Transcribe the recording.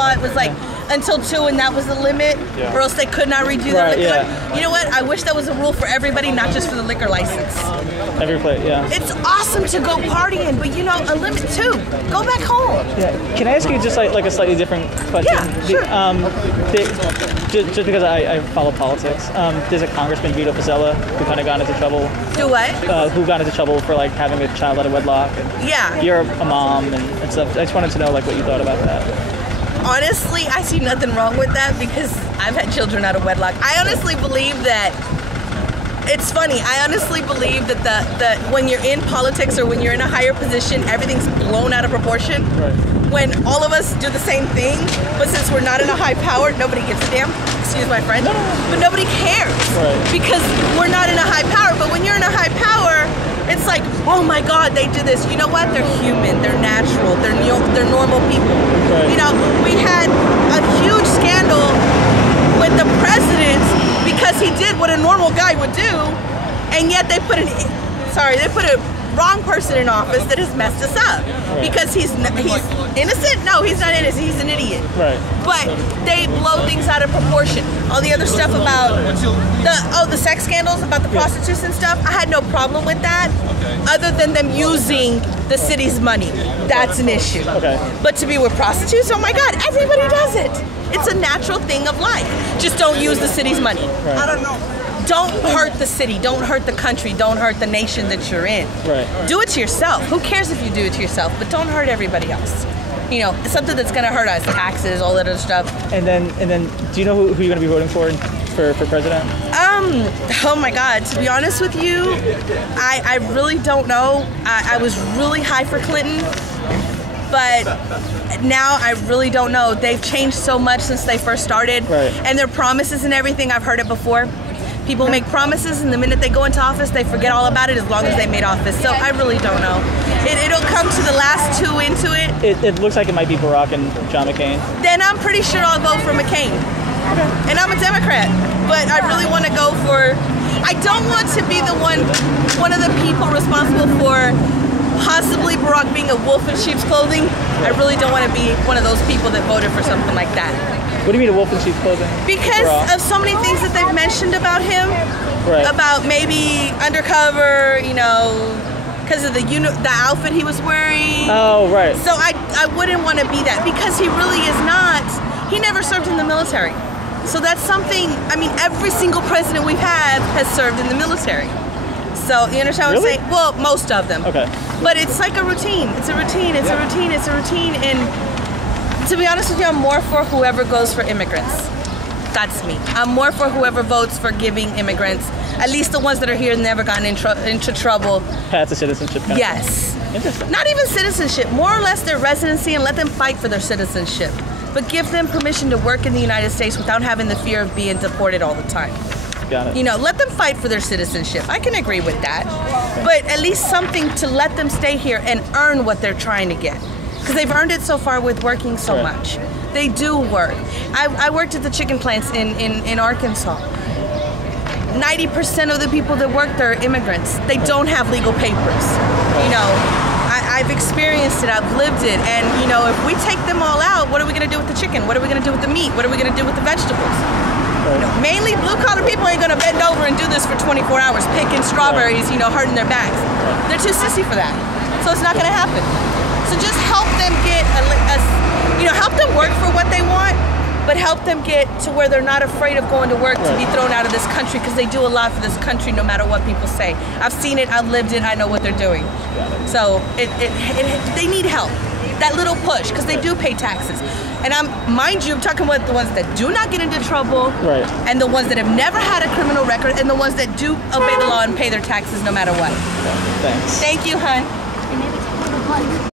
law. It was like until 2 and that was the limit, or else they could not redo their liquor. You know what? I wish that was a rule for everybody, not just for the liquor license. Every place, It's awesome to go partying, but you know, a limit too. Go back home. Can I ask you just like a slightly different question? Sure. Just because I follow politics, there's a Congressman, Vito Fossella, who kind of got into trouble. Do what? Who got into trouble for like having a child out of wedlock. And you're a mom and stuff. I just wanted to know like what you thought about that. Honestly, I see nothing wrong with that because I've had children out of wedlock. I honestly believe that it's funny. I honestly believe that the when you're in politics or when you're in a higher position, everything's blown out of proportion. When all of us do the same thing, but since we're not in a high power, nobody gives a damn. Excuse my French, but nobody cares because we're not in a high power. But when you're in a high power, it's like, oh my God, they do this. You know what? They're human. They're natural. They're normal people. You know, we had a huge scandal with the president because he did what a normal guy would do, and yet they put a wrong person in office that has messed us up because he's innocent. No, he's not innocent. He's an idiot. But they blow things out of proportion. All the other stuff about the sex scandals, about the prostitution stuff, I had no problem with that, other than them using the city's money. That's an issue. But to be with prostitutes, oh my God, everybody does it. It's a natural thing of life. Just don't use the city's money. I don't know. Don't hurt the city, don't hurt the country, don't hurt the nation that you're in. Do it to yourself. Who cares if you do it to yourself, but don't hurt everybody else. You know, it's something that's gonna hurt us, taxes, all that other stuff. And then, do you know who you're gonna be voting for president? Oh my God, to be honest with you, I really don't know. I was really high for Clinton, but now I really don't know. They've changed so much since they first started, and their promises and everything, I've heard it before. People make promises, and the minute they go into office, they forget all about it as long as they made office. So I really don't know. It'll come to the last two into it. It looks like it might be Barack and John McCain. Then I'm pretty sure I'll vote for McCain. And I'm a Democrat, but I really want to go for. I don't want to be one of the people responsible for possibly Barack being a wolf in sheep's clothing. I really don't want to be one of those people that voted for something like that. What do you mean a wolf in sheep's clothing? Because of so many things that they've mentioned about him, about maybe undercover, you know, because of the outfit he was wearing. So I wouldn't want to be that because he really is not. He never served in the military. So that's something. I mean, every single president we've had has served in the military. So you understand what I'm saying? Well, most of them. But it's like a routine. It's a routine. It's a routine. It's a routine. And to be honest with you, I'm more for whoever goes for immigrants. That's me. I'm more for whoever votes for giving immigrants, at least the ones that are here and never gotten into trouble. Path to citizenship. Yes. Not even citizenship, more or less their residency, and let them fight for their citizenship. But give them permission to work in the United States without having the fear of being deported all the time. You know, let them fight for their citizenship. I can agree with that. But at least something to let them stay here and earn what they're trying to get. Because they've earned it so far with working so much. They do work. I worked at the chicken plants in Arkansas. 90% of the people that work there are immigrants. They don't have legal papers. You know, I've experienced it, I've lived it, and you know, if we take them all out, what are we gonna do with the chicken? What are we gonna do with the meat? What are we gonna do with the vegetables? You know, mainly blue-collar people ain't gonna bend over and do this for 24 hours, picking strawberries, you know, hurting their backs. They're too sissy for that. So it's not gonna happen. So just help them get, help them work for what they want, but help them get to where they're not afraid of going to work to be thrown out of this country, because they do a lot for this country no matter what people say. I've seen it, I've lived it, I know what they're doing. So they need help, that little push, because they do pay taxes. And mind you, I'm talking about the ones that do not get into trouble, and the ones that have never had a criminal record, and the ones that do obey the law and pay their taxes no matter what. Thanks. Thank you, hon.